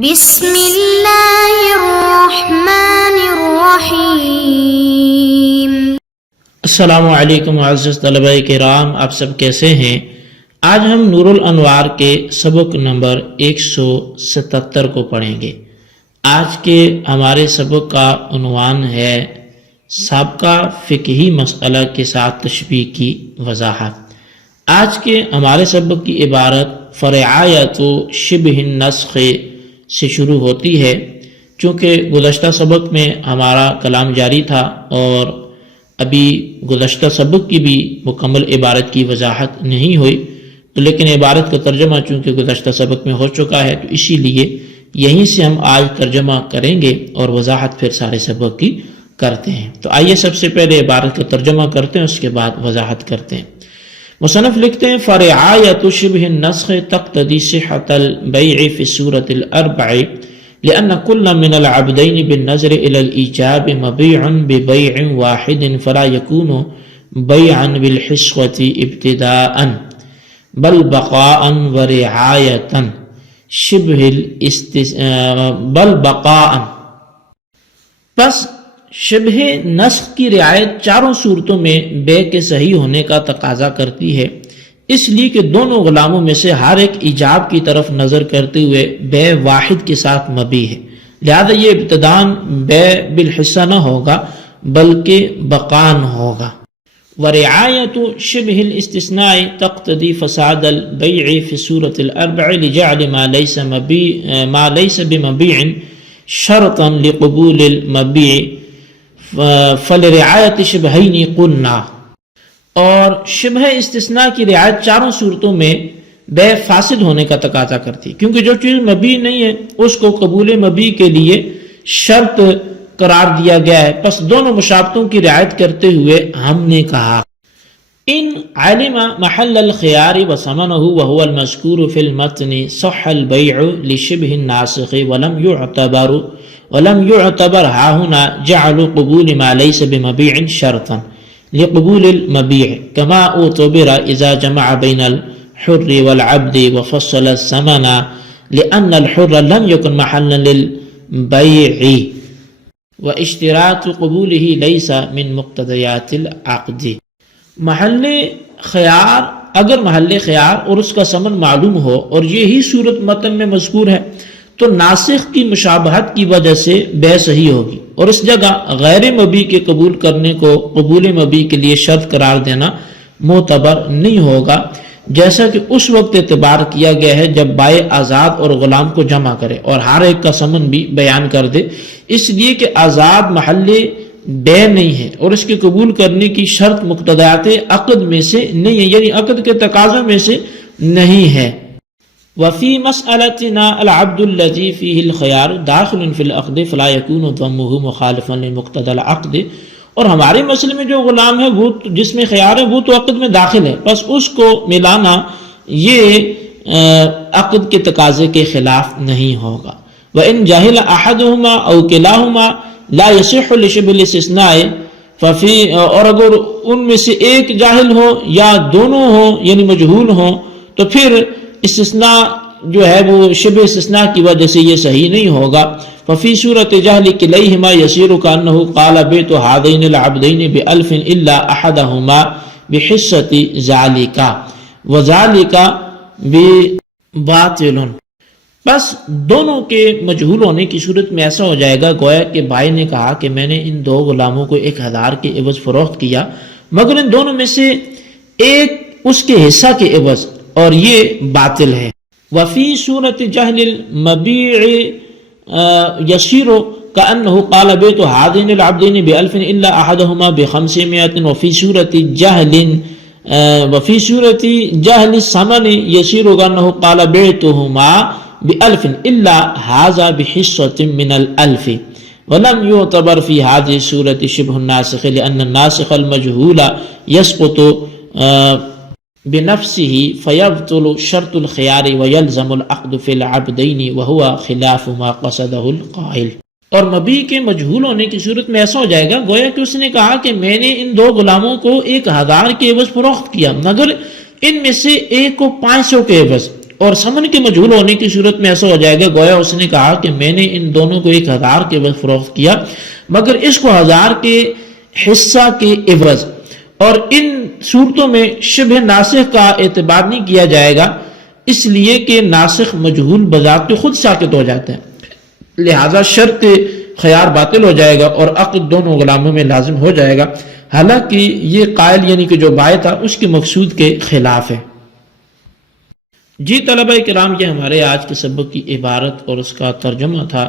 بسم اللہ الرحمن الرحیم۔ السلام علیکم معزز طلبہ کرام، آپ سب کیسے ہیں؟ آج ہم نور الانوار کے سبق نمبر 177 کو پڑھیں گے۔ آج کے ہمارے سبق کا عنوان ہے سابقہ فقہی مسئلہ کے ساتھ تشبیہ کی وضاحت۔ آج کے ہمارے سبق کی عبارت فرعایت شبہ النسخ سے شروع ہوتی ہے۔ چونکہ گزشتہ سبق میں ہمارا کلام جاری تھا اور ابھی گزشتہ سبق کی بھی مکمل عبارت کی وضاحت نہیں ہوئی، تو لیکن عبارت کا ترجمہ چونکہ گزشتہ سبق میں ہو چکا ہے، تو اسی لیے یہیں سے ہم آج ترجمہ کریں گے اور وضاحت پھر سارے سبق کی کرتے ہیں۔ تو آئیے سب سے پہلے عبارت کا ترجمہ کرتے ہیں، اس کے بعد وضاحت کرتے ہیں۔ مصنف لکھتے ہیں فرعایت شبہ النسخ تقتضی صحة البیع فی الصورة الاربع لأن كل من العبدين بالنظر إلى الإيجاب مبيع ببيع واحد فلا يكون بيعا بالحصوة ابتداء بل بقاء ورعاية بل بقاء۔ پس شبہ نسخ کی رعایت چاروں صورتوں میں بے کے صحیح ہونے کا تقاضا کرتی ہے، اس لیے کہ دونوں غلاموں میں سے ہر ایک ایجاب کی طرف نظر کرتے ہوئے بے واحد کے ساتھ مبی ہے، لہذا یہ ابتداً بے بالحصہ نہ ہوگا بلکہ بقان ہوگا۔ ورعایت شبہ الاستثناء تقتضی فساد البیع فی الصورة الاربع لجعل ما لیس بمبیع شرطا لقبول المبیع فلرعایت شبہین قلنا۔ اور شبہ استثناء کی رعایت چاروں صورتوں میں بے فاسد ہونے کا تقاضا کرتی ہے، کیونکہ جو چیز مبیع نہیں ہے اس کو قبول مبیع کے لیے شرط قرار دیا گیا ہے، پس دونوں مشابہتوں کی رعایت کرتے ہوئے ہم نے کہا ان علم محل الخيار وثمنه وهو المذكور في المتن صح البيع لشبه الناسخ ولم يعتبر ها هنا جعل قبول ما ليس بمبيع شرطا لقبول المبيع كما اعتبر اذا جمع بين الحر والعبد وفصل الثمن لأن الحر لم يكن محلا للبيع واشتراط قبوله ليس من مقتضيات العقد۔ محل خیار، اگر محل خیار اور اس کا ثمن معلوم ہو اور یہی صورت متن میں مذکور ہے تو ناسخ کی مشابہت کی وجہ سے بے صحیح ہوگی، اور اس جگہ غیر مبیع کے قبول کرنے کو قبول مبیع کے لیے شرط قرار دینا معتبر نہیں ہوگا، جیسا کہ اس وقت اعتبار کیا گیا ہے جب بائع آزاد اور غلام کو جمع کرے اور ہر ایک کا ثمن بھی بیان کر دے، اس لیے کہ آزاد محل بے نہیں ہے اور اس کے قبول کرنے کی شرط مقتضیات عقد میں سے نہیں ہے، یعنی عقد کے تقاضوں میں سے نہیں ہے۔ وفی مسئلتنا العبد الذی فیہ الخیار داخل فی العقد فلا یکون ضمہ مخالفا لمقتضی العقد، اور ہمارے مسئلے میں جو غلام ہے وہ جس میں خیار ہے وہ تو عقد میں داخل ہے، بس اس کو ملانا یہ عقد کے تقاضے کے خلاف نہیں ہوگا۔ وَإِن جَهِلَ أَحَدُهُمَا أَوْ كِلَاهُمَا لَا يَصِحُّ لِشِبْهِ الِاسْتِثْنَاءِ اور اگر ان میں سے ایک جاہل ہو یا دونوں ہو یعنی مجہول ہوں تو پھر استثناء جو ہے وہ شبہ استثناء کی وجہ سے یہ صحیح نہیں ہوگا۔ ففی صورت جہل کلیہما یصیر کانہ قال بیت ہذین العبدین بألف الا احدہما بحصۃ ذالک وذالک باطل۔ بس دونوں کے مجہول ہونے کی صورت میں ایسا ہو جائے گا گویا کہ بھائی نے کہا کہ میں نے ان دو غلاموں کو 1000 کے عوض فروخت کیا، مگر ان دونوں میں سے ایک اس کے حصہ کے عوض، اور یہ باطل ہے۔ وفی صورت جہل المبیع یصیر کأنہ قال بیت ہذین العبدین بألف الا احدہما ب500 وفی صورت جہل الثمن یصیر کأنہ قال بیتہما بألف الا ھذا بحصۃ من الألف ولم يعتبر في هذه الصورة شبه الناسخ لأن الناسخ المجهول يسقط بنفسه فيبطل شرط الخيار ويلزم العقد في العبدين وهو خلاف ما قصده القائل۔ اور مبیع کے مجہول ہونے کی صورت میں ایسا ہو جائے گا گویا کہ اس نے کہا کہ میں نے ان دو غلاموں کو 1000 کے عوض فروخت کیا، مگر ان میں سے ایک کو 500 کے عوض اور ثمن کے مجہول ہونے کی صورت میں ایسا ہو جائے گا گویا اس نے کہا کہ میں نے ان دونوں کو 1000 کے عوض فروخت کیا، مگر اس کو 1000 کے حصہ کے عوض، اور ان صورتوں میں شبہ ناسخ کا اعتبار نہیں کیا جائے گا، اس لیے کہ ناسخ مجہول بذات خود ساقط ہو جاتا ہے، لہذا شرط خیار باطل ہو جائے گا اور عقد دونوں غلاموں میں لازم ہو جائے گا، حالانکہ یہ قائل یعنی کہ جو بائع تھا اس کے مقصود کے خلاف ہے۔ جی طلبہ کرام، یہ ہمارے آج کے سبق کی عبارت اور اس کا ترجمہ تھا۔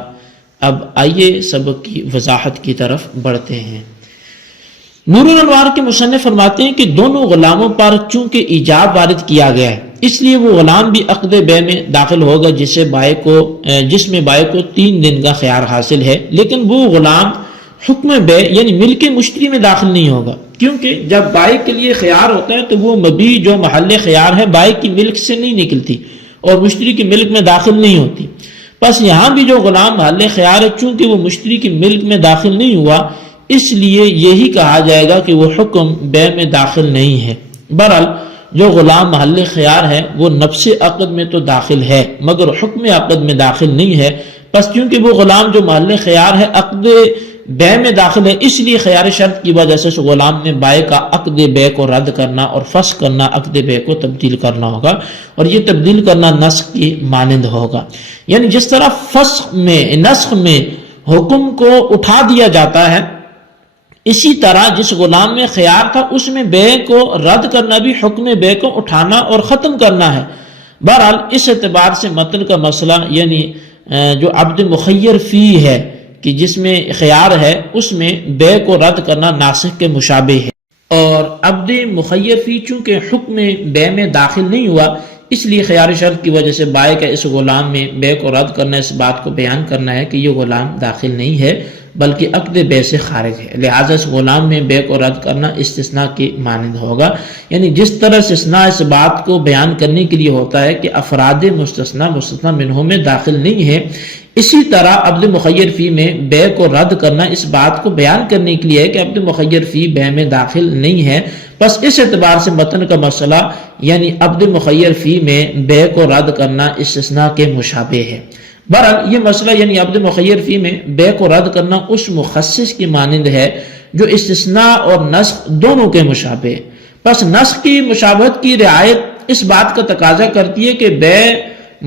اب آئیے سبق کی وضاحت کی طرف بڑھتے ہیں۔ نور الانوار کے مصنف فرماتے ہیں کہ دونوں غلاموں پر چونکہ ایجاب وارد کیا گیا ہے، اس لیے وہ غلام بھی عقد بے میں داخل ہوگا جس میں بائع کو 3 دن کا خیار حاصل ہے، لیکن وہ غلام حکم بے یعنی ملک مشتری میں داخل نہیں ہوگا، کیونکہ جب بائع کے لیے خیار ہوتا ہے تو وہ مبیع جو محل خیار ہے بائع کی ملک سے نہیں نکلتی اور مشتری کی ملک میں داخل نہیں ہوتی۔ بس یہاں بھی جو غلام محل خیار ہے چونکہ وہ مشتری کی ملک میں داخل نہیں ہوا، اس لیے یہی کہا جائے گا کہ وہ حکم بے میں داخل نہیں ہے۔ بہرحال جو غلام محل خیار ہے وہ نفس عقد میں تو داخل ہے مگر حکم عقد میں داخل نہیں ہے، بس کیونکہ وہ غلام جو محل خیار ہے عقد بے میں داخل ہے، اس لیے خیار شرط کی وجہ سے غلام نے بائع کا عقد بے کو رد کرنا اور فسخ کرنا، عقد بے کو تبدیل کرنا ہوگا، اور یہ تبدیل کرنا نسخ کی مانند ہوگا۔ یعنی جس طرح نسخ میں حکم کو اٹھا دیا جاتا ہے، اسی طرح جس غلام میں خیار تھا اس میں بے کو رد کرنا بھی حکم بے کو اٹھانا اور ختم کرنا ہے۔ بہرحال اس اعتبار سے متن کا مسئلہ یعنی جو عبد مخیر فی ہے کہ جس میں خیار ہے اس میں بے کو رد کرنا ناسخ کے مشابہ ہے، اور عبد مخیر فی چونکہ حکم بے میں داخل نہیں ہوا اس لیے خیار شرط کی وجہ سے بائع کا اس غلام میں بے کو رد کرنا اس بات کو بیان کرنا ہے کہ یہ غلام داخل نہیں ہے بلکہ عقد بے سے خارج ہے، لہذا اس غلام میں بے کو رد کرنا استثناء کی مانند ہوگا۔ یعنی جس طرح استثناء اس بات کو بیان کرنے کے لیے ہوتا ہے کہ افراد مستثنی منہ میں داخل نہیں ہے، اسی طرح عبد مخیر فی میں بے کو رد کرنا اس بات کو بیان کرنے کے لیے ہے کہ عبد مخیر فی بے میں داخل نہیں ہے۔ بس اس اعتبار سے متن کا مسئلہ یعنی عبد مخیر فی میں بے کو رد کرنا استثناء کے مشابہ ہے۔ بہرحال یہ مسئلہ یعنی عبد مخیر فی میں بے کو رد کرنا اس مخصص کی مانند ہے جو استثناء اور نسخ دونوں کے مشابہ ہے۔ بس نسخ کی مشابہت کی رعایت اس بات کا تقاضا کرتی ہے کہ بے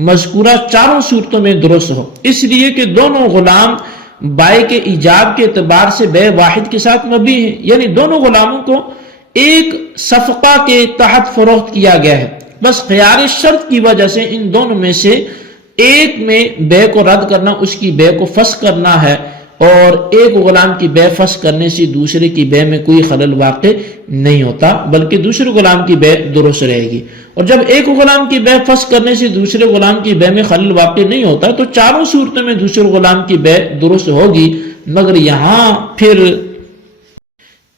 مذکورہ چاروں صورتوں میں درست ہو، اس لیے کہ دونوں غلام بائع کے ایجاب کے اعتبار سے بے واحد کے ساتھ مبیع ہیں، یعنی دونوں غلاموں کو ایک صفقہ کے تحت فروخت کیا گیا ہے، بس خیار شرط کی وجہ سے ان دونوں میں سے ایک میں بے کو رد کرنا اس کی بے کو فسخ کرنا ہے، اور ایک غلام کی بے فسخ کرنے سے دوسرے کی بے میں کوئی خلل واقع نہیں ہوتا بلکہ دوسرے غلام کی بے درست رہے گی، اور جب ایک غلام کی بے فسخ کرنے سے دوسرے غلام کی بے میں خلل واقع نہیں ہوتا تو چاروں صورتوں میں دوسرے غلام کی بے درست ہوگی۔ مگر یہاں پھر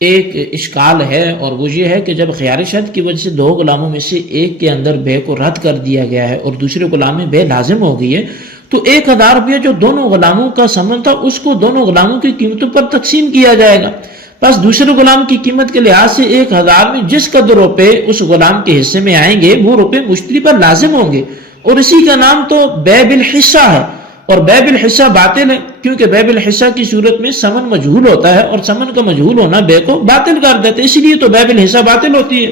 ایک اشکال ہے، اور وہ یہ ہے کہ جب خیار شرط کی وجہ سے 2 غلاموں میں سے ایک کے اندر بے کو رد کر دیا گیا ہے اور دوسرے غلام میں بے لازم ہو گئی ہے تو 1000 روپیہ جو دونوں غلاموں کا ثمن تھا اس کو دونوں غلاموں کی قیمتوں پر تقسیم کیا جائے گا۔ بس دوسرے غلام کی قیمت کے لحاظ سے 1000 میں جس قدر روپے اس غلام کے حصے میں آئیں گے وہ روپے مشتری پر لازم ہوں گے، اور اسی کا نام تو بے بالحصہ ہے، اور بے بالحصہ باطل ہے کیونکہ بے بالحصہ کی صورت میں ثمن مجہول ہوتا ہے اور ثمن کا مجہول ہونا بے کو باطل کر دیتا ہے، اسی لیے تو بے بالحصہ باطل ہوتی ہے۔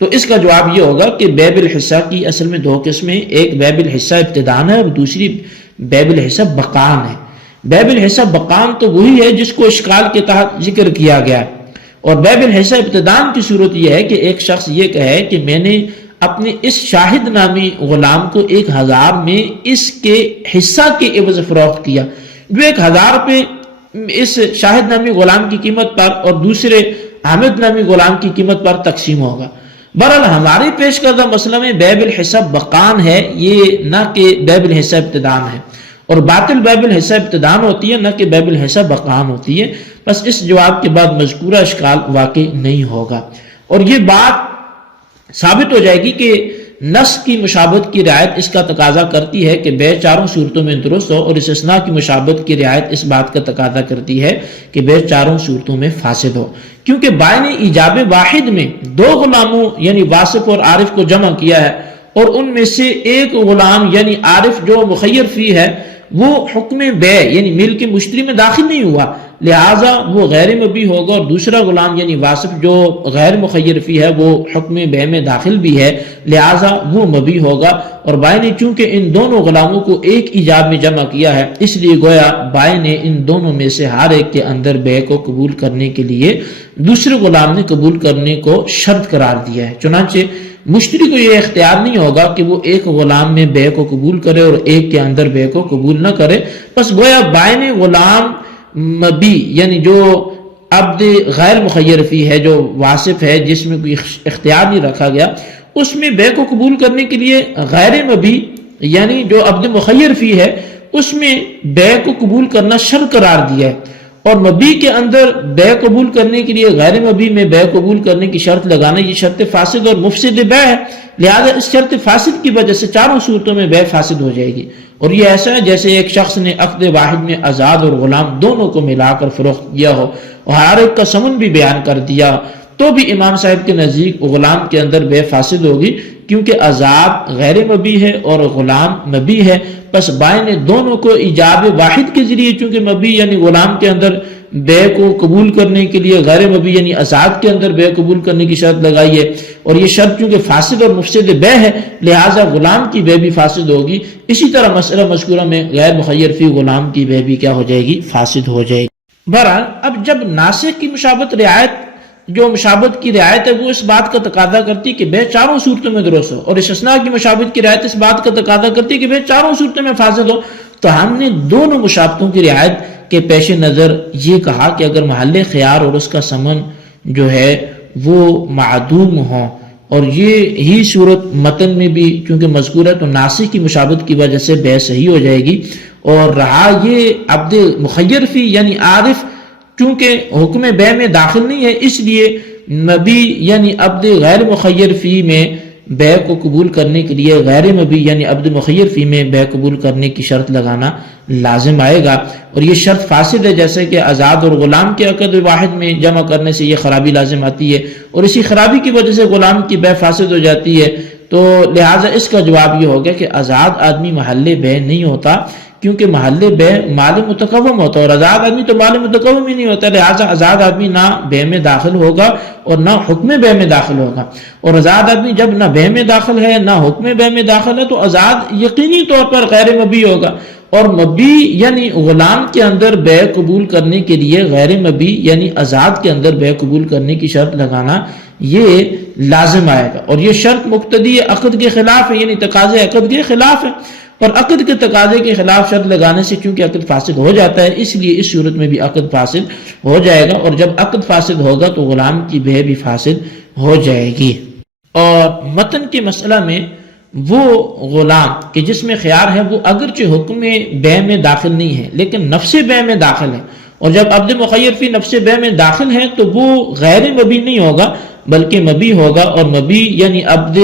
تو اس کا جواب یہ ہوگا کہ بے بالحصہ کی اصل میں 2 قسمیں، ایک بے بالحصہ ابتدان ہے اور دوسری بے بالحصہ بقان ہے۔ بے بالحصہ بقان تو وہی ہے جس کو اشکال کے تحت ذکر کیا گیا، اور بے بالحصہ ابتدان کی صورت یہ ہے کہ ایک شخص یہ کہے کہ میں نے اپنے اس شاہد نامی غلام کو 1000 میں اس کے حصہ کے عوض فروخت کیا، جو 1000 روپے اس شاہد نامی غلام کی قیمت پر اور دوسرے حامد نامی غلام کی قیمت پر تقسیم ہوگا۔ بہرحال ہماری پیش کردہ مسئلہ میں بے بالحصہ بقان ہے، یہ نہ کہ بے بالحصہ ابتدان ہے، اور باطل بے بالحصہ ابتدان ہوتی ہے نہ کہ بے بالحصہ بقان ہوتی ہے۔ بس اس جواب کے بعد مذکورہ اشکال واقع نہیں ہوگا، اور یہ بات ثابت ہو جائے گی کہ نسخ کی مشابہت کی رعایت اس کا تقاضا کرتی ہے کہ بے چاروں صورتوں میں درست ہو، اور استثناء کی مشابہت کی رعایت اس بات کا تقاضا کرتی ہے کہ بے چاروں صورتوں میں فاسد ہو، کیونکہ بائع نے ایجاب واحد میں 2 غلاموں یعنی واسف اور عارف کو جمع کیا ہے، اور ان میں سے ایک غلام یعنی عارف جو مخیر فی ہے وہ حکم بے یعنی ملک مشتری میں داخل نہیں ہوا، لہٰذا وہ غیر مبی ہوگا، اور دوسرا غلام یعنی واسف جو غیر مخیر فی ہے وہ حکم بے میں داخل بھی ہے، لہٰذا وہ مبی ہوگا۔ اور بائیں نے چونکہ ان دونوں غلاموں کو ایک ایجاب میں جمع کیا ہے، اس لیے گویا بائیں نے ان دونوں میں سے ہر ایک کے اندر بے کو قبول کرنے کے لیے دوسرے غلام نے قبول کرنے کو شرط قرار دیا ہے۔ چنانچہ مشتری کو یہ اختیار نہیں ہوگا کہ وہ ایک غلام میں بے کو قبول کرے اور ایک کے اندر بے کو قبول نہ کرے، بس گویا بائیں نے غلام مبی یعنی جو عبد غیر مخیر فی ہے، جو واصف ہے، جس میں کوئی اختیار نہیں رکھا گیا، اس میں بے کو قبول کرنے کے لیے غیر مبی یعنی جو عبد مخیر فی ہے اس میں بے کو قبول کرنا شرط قرار دیا ہے، اور مبی کے اندر بے قبول کرنے کے لیے غیر مبی میں بے قبول کرنے کی شرط لگانا یہ شرط فاسد اور مفسد بے ہے، لہذا اس شرط فاسد کی وجہ سے چاروں صورتوں میں بے فاسد ہو جائے گی۔ اور یہ ایسا ہے جیسے ایک شخص نے عقد واحد میں آزاد اور غلام دونوں کو ملا کر فروخت کیا ہو اور ہر ایک کا ثمن بھی بیان کر دیا، تو بھی امام صاحب کے نزدیک غلام کے اندر بے فاسد ہوگی، کیونکہ آزاد غیر مبی ہے اور غلام مبی ہے۔ پس بائیں نے دونوں کو ایجاب واحد کے ذریعے، چونکہ مبی یعنی غلام کے اندر بے کو قبول کرنے کے لیے غیر مبی یعنی آزاد کے اندر بے قبول کرنے کی شرط لگائی ہے، اور یہ شرط چونکہ فاسد اور مفسد بے ہے لہٰذا غلام کی بے بھی فاسد ہوگی۔ اسی طرح مسئلہ مذکورہ میں غیر مخیر فی غلام کی بے بھی کیا ہو جائے گی؟ فاسد ہو جائے گی۔ بہرحال اب جب ناسخ کی مشابہت رعایت جو مشابہت کی رعایت ہے وہ اس بات کا تقاضا کرتی کہ بے چاروں صورتوں میں درست ہو، اور استثناء کی مشابہت کی رعایت اس بات کا تقاضا کرتی کہ بے چاروں صورتوں میں فاسد ہو، تو ہم نے دونوں مشابہتوں کی رعایت کے پیش نظر یہ کہا کہ اگر محل خیار اور اس کا ثمن جو ہے وہ معدوم ہو، اور یہ ہی صورت متن میں بھی چونکہ مذکور ہے تو ناسخ کی مشابہت کی وجہ سے بے صحیح ہو جائے گی، اور رہا یہ عبد مخیر فی یعنی عارف چونکہ حکم بے میں داخل نہیں ہے، اس لیے مبی یعنی عبد غیر مخیر فی میں بے کو قبول کرنے کے لیے غیر مبی یعنی عبد مخیر فی میں بے قبول کرنے کی شرط لگانا لازم آئے گا، اور یہ شرط فاسد ہے، جیسے کہ آزاد اور غلام کے عقد واحد میں جمع کرنے سے یہ خرابی لازم آتی ہے، اور اسی خرابی کی وجہ سے غلام کی بے فاسد ہو جاتی ہے۔ تو لہٰذا اس کا جواب یہ ہوگا کہ آزاد آدمی محل بے نہیں ہوتا، کیونکہ محل بے مال متقوم ہوتا ہے، اور آزاد آدمی تو مال متقوم ہی نہیں ہوتا، لہٰذا آزاد آدمی نہ بے میں داخل ہوگا اور نہ حکم بے میں داخل ہوگا، اور آزاد آدمی جب نہ بے میں داخل ہے نہ حکم بے میں داخل ہے تو آزاد یقینی طور پر غیر مبی ہوگا، اور مبی یعنی غلام کے اندر بے قبول کرنے کے لیے غیر مبی یعنی آزاد کے اندر بے قبول کرنے کی شرط لگانا یہ لازم آئے گا، اور یہ شرط مقتضی عقد کے خلاف ہے، یعنی تقاضے عقد کے خلاف ہے، اور عقد کے تقاضے کے خلاف شرط لگانے سے چونکہ عقد فاسد ہو جاتا ہے، اس لیے اس صورت میں بھی عقد فاسد ہو جائے گا، اور جب عقد فاسد ہوگا تو غلام کی بے بھی فاسد ہو جائے گی۔ اور متن کے مسئلہ میں وہ غلام کہ جس میں خیار ہے وہ اگرچہ حکم بے میں داخل نہیں ہے لیکن نفس بے میں داخل ہے، اور جب عبد مخیر فی نفس بے میں داخل ہے تو وہ غیر مبی نہیں ہوگا بلکہ مبی ہوگا، اور مبی یعنی عبد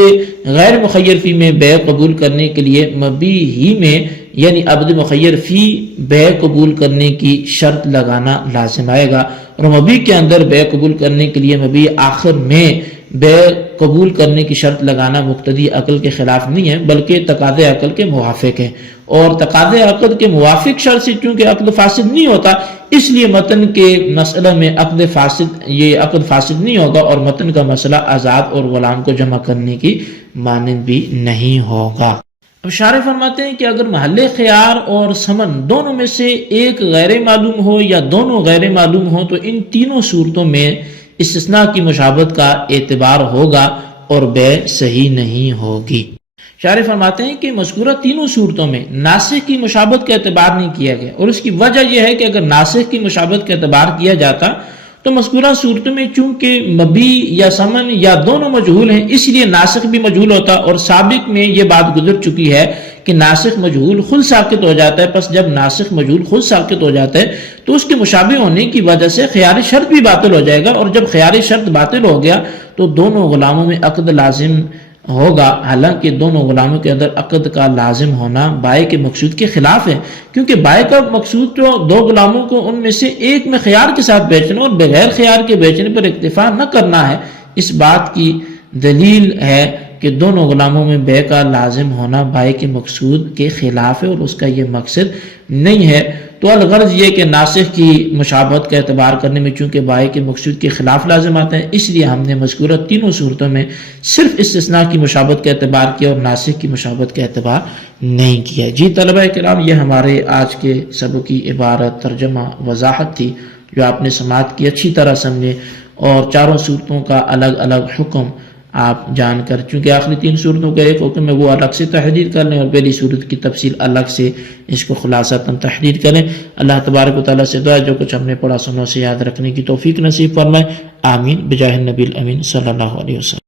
غیر مخیر فی میں بے قبول کرنے کے لیے مبی ہی میں یعنی عبد مخیر فی بے قبول کرنے کی شرط لگانا لازم آئے گا، اور مبی کے اندر بے قبول کرنے کے لیے مبی آخر میں بے قبول کرنے کی شرط لگانا مقتضی عقل کے خلاف نہیں ہے بلکہ تقاضے عقل کے موافق ہے، اور تقاضے عقل کے موافق شرط سے چونکہ عقد فاسد نہیں ہوتا اس لیے متن کے مسئلہ میں عقد فاسد نہیں ہوگا، اور متن کا مسئلہ آزاد اور غلام کو جمع کرنے کی مانند بھی نہیں ہوگا۔ اب شارح فرماتے ہیں کہ اگر محل خیار اور ثمن دونوں میں سے ایک غیر معلوم ہو یا دونوں غیر معلوم ہو تو ان تینوں صورتوں میں استثناء کی مشابہت کا اعتبار ہوگا اور بے صحیح نہیں ہوگی۔ شارح فرماتے ہیں کہ مذکورہ تینوں صورتوں میں ناسخ کی مشابہت کا اعتبار نہیں کیا گیا، اور اس کی وجہ یہ ہے کہ اگر ناسخ کی مشابہت کا اعتبار کیا جاتا تو مذکورہ صورتوں میں چونکہ مبی یا ثمن یا دونوں مجہول ہیں اس لیے ناسخ بھی مجہول ہوتا، اور سابق میں یہ بات گزر چکی ہے کہ ناسخ مجہول خود ساقط ہو جاتا ہے، پس جب ناسخ مجہول خود ساقط ہو جاتا ہے تو اس کے مشابہ ہونے کی وجہ سے خیار شرط بھی باطل ہو جائے گا، اور جب خیار شرط باطل ہو گیا تو دونوں غلاموں میں عقد لازم ہوگا، حالانکہ دونوں غلاموں کے اندر عقد کا لازم ہونا بائع کے مقصود کے خلاف ہے، کیونکہ بائع کا مقصود تو دو غلاموں کو ان میں سے ایک میں خیار کے ساتھ بیچنا اور بغیر خیار کے بیچنے پر اکتفا نہ کرنا ہے۔ اس بات کی دلیل ہے کہ دونوں غلاموں میں بے کا لازم ہونا بائے کے مقصود کے خلاف ہے اور اس کا یہ مقصد نہیں ہے۔ تو الغرض یہ کہ ناسخ کی مشابہت کا اعتبار کرنے میں چونکہ بائے کے مقصود کے خلاف لازم آتے ہیں، اس لیے ہم نے مذکورہ تینوں صورتوں میں صرف استثناء کی مشابہت کا اعتبار کیا اور ناسخ کی مشابہت کا اعتبار نہیں کیا۔ جی طلبہ کرام، یہ ہمارے آج کے سبق کی عبارت، ترجمہ، وضاحت تھی جو آپ نے سماعت کی، اچھی طرح سمجھے اور چاروں صورتوں کا الگ الگ حکم آپ جان کر، چونکہ آخری تین صورتوں کا ایک حکم ہے وہ الگ سے تحریر کر لیں اور پہلی صورت کی تفصیل الگ سے اس کو خلاصتاً تحریر کریں۔ اللہ تبارک و تعالیٰ سے دعا جو کچھ ہم نے پڑھا سنوں سے یاد رکھنے کی توفیق نصیب فرمائے، آمین بجاہ النبی الامین صلی اللہ علیہ وسلم۔